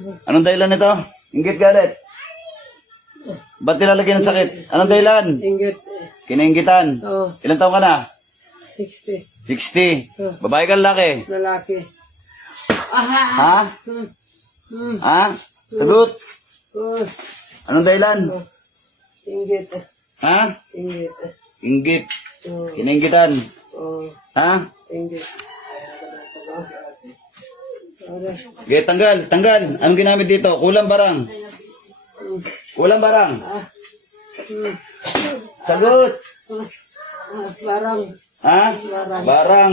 Anong dahilan nito? Inggit galit. Ba't nilalagyan ng sakit? Anong dahilan? Inggit. Kinainggitan. Oo. Ilan taon ka na? 60. 60. Babae ka lalaki? Lalaki. Ha? Hmm. Ha? Sagot. Oh. Anong dahilan? Inggit. Ha? Inggit. Inggit. Oh. Kinainggitan. Oh. Ha? Inggit. Aray. Okay, tanggal. Tanggal. Anong ginamit dito? Kulang barang. Kulang barang. Hmm. Sagot. Barang. Ha? Barang. Barang.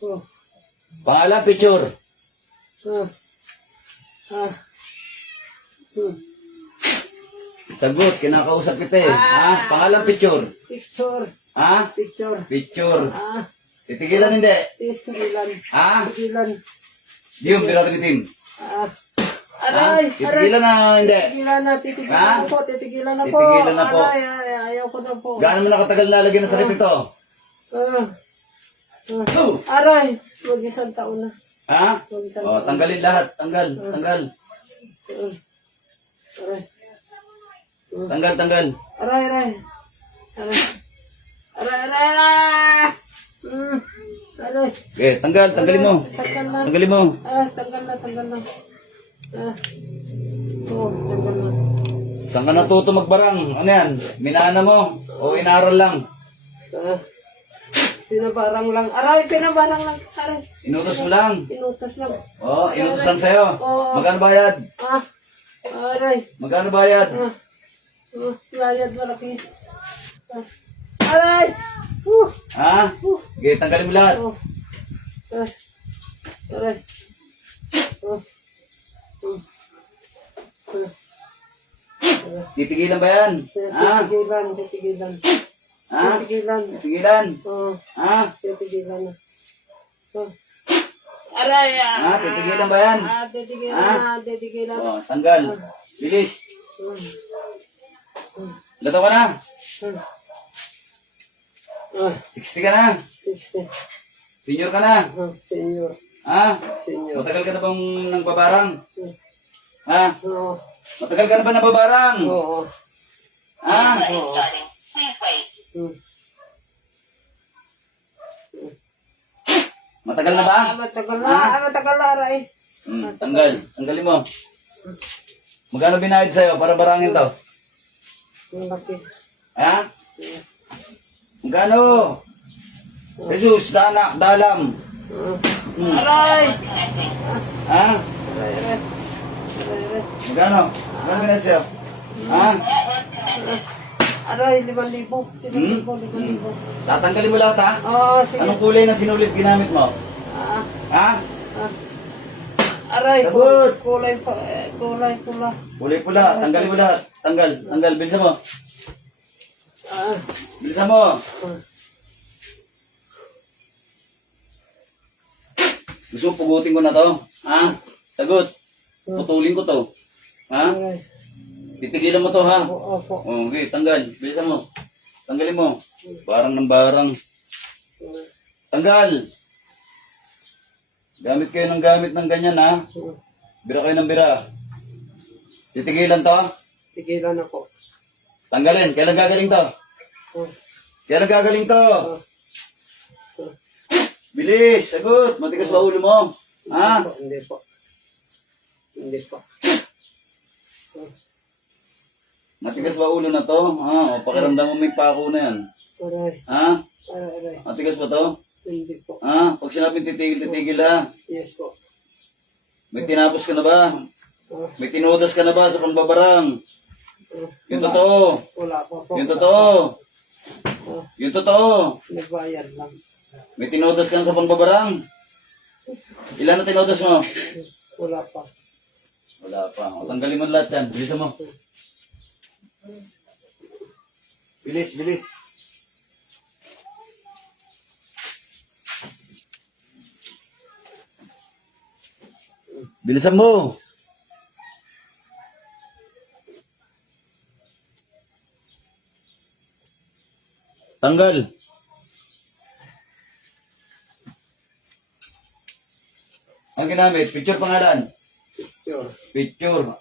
Oh. Pangalan, picture. Ah. Ah. Hmm. Sagot. Kinakausap kita eh. Ha? Pangalan, picture. Picture. Ha? Picture. Picture. Ah. Titigilan hindi. Tigilan. Ha? Tigilan. Yung pirata bitin. Ah. Ha? Aray. Aray. Titigilan na hindi. Titigilan na. Titigilan Ha? na po. Titigilan na po. Titigilan na po. Aray. Ayaw ko na po. Gaano mo nakatagal nalagyan ng sakit ito? Oh. Aray. Mag-isang taon na. Ha? Mag-isang O, taon. tanggalin lahat. Tanggal. Tanggal. Aray. Tanggal, tanggal. Aray. Aray. Aray. Aray. Aray. Aray. Aray. Okay, tanggal. Tanggalin mo. Tanggal na. Tanggalin mo. Tanggal na. Tanggal na. Oo, tanggal na. Saan ka natuto magbarang? Ano yan? Minana mo? O inaral lang? Pinabarang lang. Aray, pinabarang lang. Aray. Inutos mo lang? Inutas lang. O, inutos lang sa'yo. Oo. Magkano bayad? Aray. Magkano bayad? Layad malaki. Aray! Ha? Okay, tanggalin mo lahat. Aray. Titigilan ba yan? Ha? Titigilan, titigilan. Ha? Titigilan. Titigilan? Oo, Ha? titigilan na. Aray! Ha? Titigilan ba yan? Titigilan Ha? na, titigilan. O, tanggal. Bilis. Lato ka na? 60 ka na? 60. Senior ka na? Senior. Ha? Senior. Matagal ka na bang nagbabarang? Ha? Oo. Matagal ka na ba nababarang? Oo. Ha? Oo. Matagal na ba? Matagal na, matagal na, aray. Tanggal. Tanggalin mo. Magkano binayad sa'yo para barangin to? Malaki. Ha? Magkano? Jesus, dalam. Aray! Ha? Aray, aray. Aray, aray. Magkano? Magkano binayad sa'yo? Ha? Aray, 5,000. 5,000. Tatanggalin mo lahat ha? Oo, sige. Anong kulay na sinulit ginamit mo? Ah, Ha? ah. Aray, Sagot. kulay pa, kulay pula. Kulay pula. Tanggalin mo lahat. Tanggal. Tanggal. Bilisan mo. Ah, Bilisan mo. Gusto mo pugutin ko na to? Ha? Sagot. Putulin ko to. Ha? aray. Titigilan mo to ha? Opo. Oh, okay, tanggal. Bilisan mo. Tanggalin mo. Barang ng barang. Tanggal. Gamit kayo ng gamit ng ganyan ha? Bira kayo ng bira. Titigilan to? Tigilan ako. Tanggalin. Kailan gagaling to? Kailan gagaling to? Bilis. Sagot. Matigas ba ulo mo? Ha? Hindi po. Hindi po. Matigas ba ulo na to? Ha? O, pakiramdam mo may pako na yan. Aray. Ha? Aray, aray. Matigas ba to? Hindi po. Ha? Pag sinabing titigil, titigil ha? Yes po. May tinapos ka na ba? May tinudas ka na ba sa pangbabarang? Yung totoo. Wala po po. Yung totoo. Yung totoo. Nagbayad lang. May tinudas ka na sa pangbabarang? Ilan na tinudas mo? Wala pa. Wala pa. O, tanggalin mo lahat yan. Bilisan mo. Bilis, bilis. Bilisan mo. Tanggal. Ang ginamit, picture pangalan. Picture. Picture.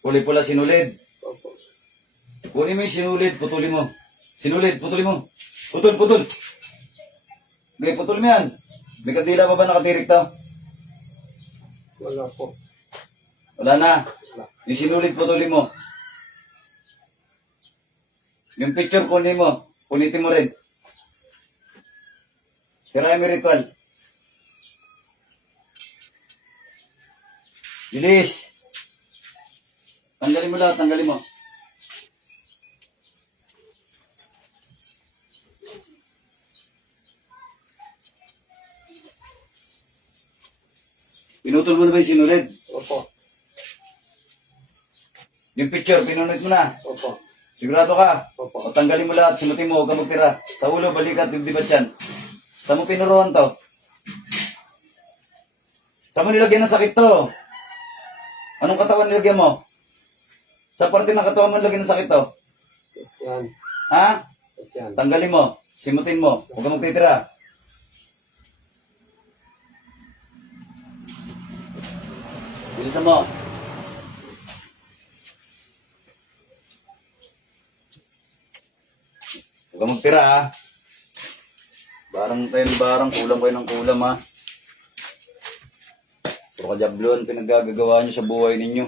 Kulay pula sinulid. Opo. Kunin mo yung sinulid, putulin mo. Sinulid, putulin mo. Putol, putol. Okay, putol mo yan. May kandila pa ba nakatirik to? Wala po. Wala na. Wala. Yung sinulid, putulin mo. Yung picture, kunin mo. Punitin mo rin. Sirayan mo yung ritual. Bilis. Tanggalin mo lahat, tanggalin mo. Pinutol mo na ba yung sinulid? Opo. Yung picture, pinunod mo na. Opo. Sigurado ka? Opo. O tanggalin mo lahat, sinutin mo, huwag ka magtira. Sa ulo, balikat, dibdibat yan. Saan mo pinuruan to? Saan mo nilagyan ng sakit to? Anong katawan nilagyan mo? Sa parte ng katawan mo nilagyan ng sakit to? Yan. Ha? Yan. Tanggalin mo, simutin mo, huwag ka magtitira. Bilisan mo. Huwag ka magtira ha. Barang kulang kayo ng kulam ha. Puro kajabluan pinaggagawa nyo sa buhay ninyo.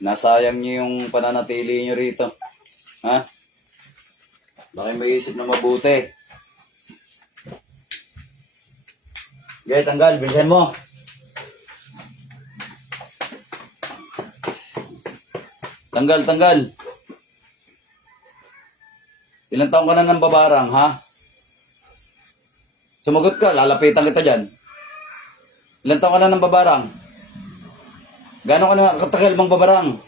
Nasayang nyo yung pananatili nyo rito. Ha? Baka may isip na mabuti. Okay, tanggal. Bilisan mo. Tanggal, tanggal. Ilang taong ka na ng babarang, ha? Sumagot ka, lalapitan kita dyan. Ilang taong ka na ng babarang? Gano'n ka na katagal mang babarang?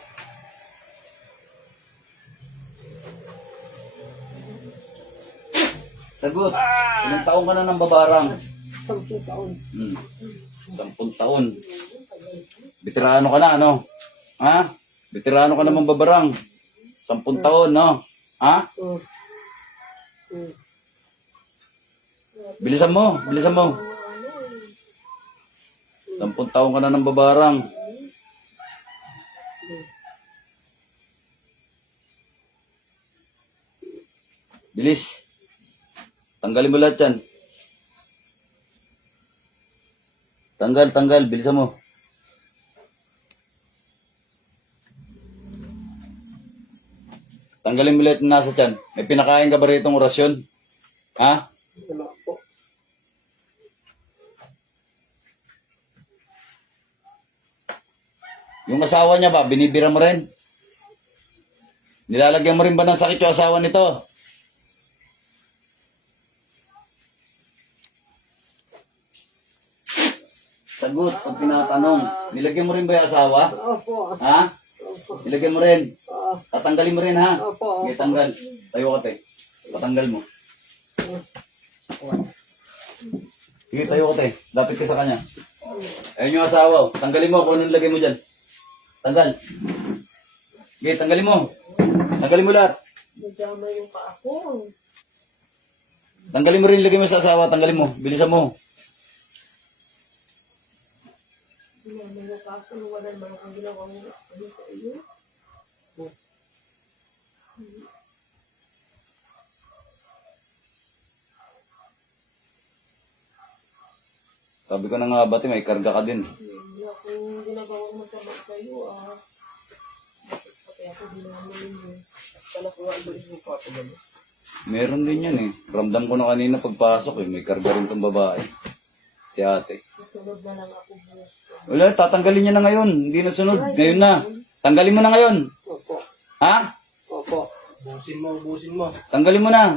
Sagot. Ilang taong ka na ng babarang? 10 taon. 10 taon. Veterano ka na, ano? Ha? Veterano ka na mang babarang. 10 taon, no? Ha? Bilisan mo, bilisan mo. 10 taon ka na ng babarang. Bilis. Tanggalin mo lahat yan. Tanggal, tanggal. Bilisan mo. Tanggalin mo lahat na nasa tiyan. May pinakain ka ba ritong orasyon? Ha? Wala po. Yung asawa niya ba, binibira mo rin? Nilalagyan mo rin ba ng sakit yung asawa nito? Sagot pag tinatanong. Nilagyan mo rin ba yung asawa? Opo. Ha? Opo. Nilagyan mo rin. Ah, Tatanggalin mo rin ha? Opo. Sige, tanggal. Tayo ka te. Tatanggal mo. Sige, tayo ka te. Lapit ka sa kanya. Ayun yung asawa. Tanggalin mo kung anong lagay mo dyan. Tanggal. Sige, tanggalin mo. Tanggalin mo lahat. Nadama yung pa ako. Tanggalin mo rin lagay mo sa asawa. Tanggalin mo. Bilisan mo. Nadama yung pa ako. Wala naman akong ginawa mo. Ano sa iyo? Sabi ko na nga bati, may karga ka din. Hindi akong ginagawa masama sa iyo ah. Pati ako dinamanin mo. Kala ko nga iba mo pa ako gano'n. Meron din yan eh. Ramdam ko na kanina pagpasok eh. May karga rin tong babae. Si ate. Susunod na lang ako bukas. Wala, tatanggalin niya na ngayon. Hindi na sunod. Ngayon na. Tanggalin mo na ngayon. Opo. Ha? Opo. Busin mo, busin mo. Tanggalin mo na.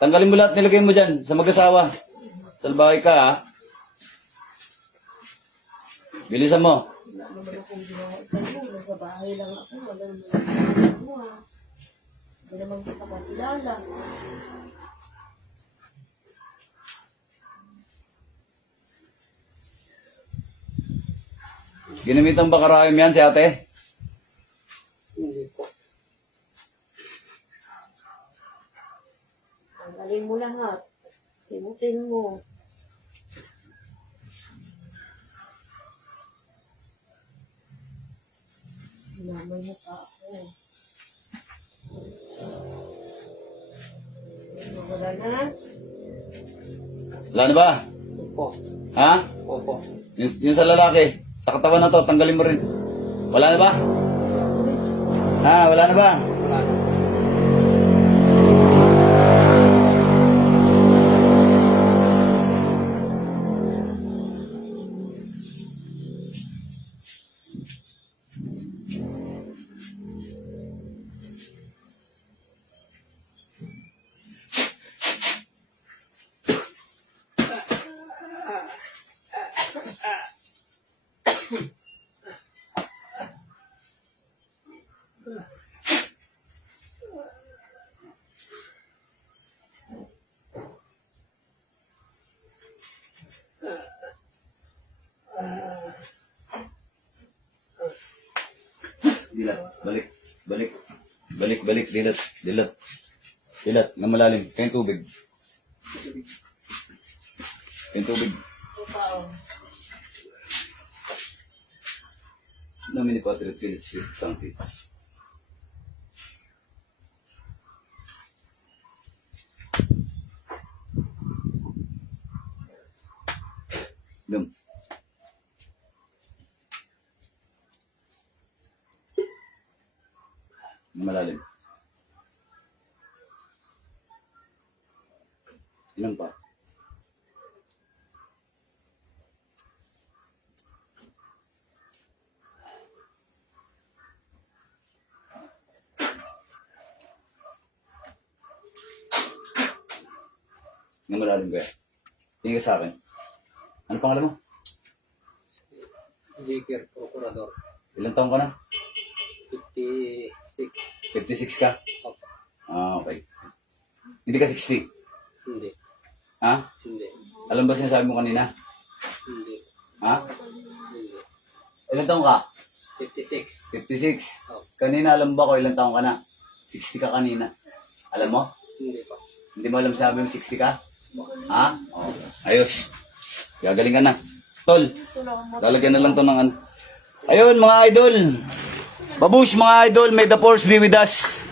Tanggalin mo lahat, nilagay mo dyan sa mag-asawa. Salbahay ka ha. Bilisan mo. Wala naman akong ginawa sa iyo. Nasa bahay lang ako. Wala naman akong ginawa. Hindi naman kita kakilala. Ginamitan ba karayom yan si ate? Hindi po. Tanggalin mo lahat. Simutin mo. Namay na pa ako. Wala na. Wala na ba? Opo. Ha? Opo. Yung sa lalaki, sa katawan na to, tanggalin mo rin. Wala na ba? Ha? Wala na ba? Wala na. Dilat. Balik. Balik. Balik, balik. Dilat. Dilat. Dilat. Nga malalim. Kayong tubig. Kayong tubig. Namin ni Patrick Philip Spirit something. Dum. Malalim. Ilan pa? Nga malalim kaya. Tingin ka sa akin. Ano pangalan mo? Jigger, prokurador. Ilang taon ka na? 56. 56 ka? Opo. Ah, okay. Hindi ka 60? Hindi. Ha? Hindi. Alam ba sinasabi mo kanina? Hindi. Ha? Hindi. Ilang taon ka? 56. 56. Opo. Kanina alam ba ko ilang taon ka na? 60 ka kanina. Alam mo? Hindi pa. Hindi mo alam sabi mo 60 ka? Ha? Okay. Ayos. Gagaling ka na. Tol, lalagyan na lang to ng ano. Ayun mga idol. Babush mga idol, may the force be with us.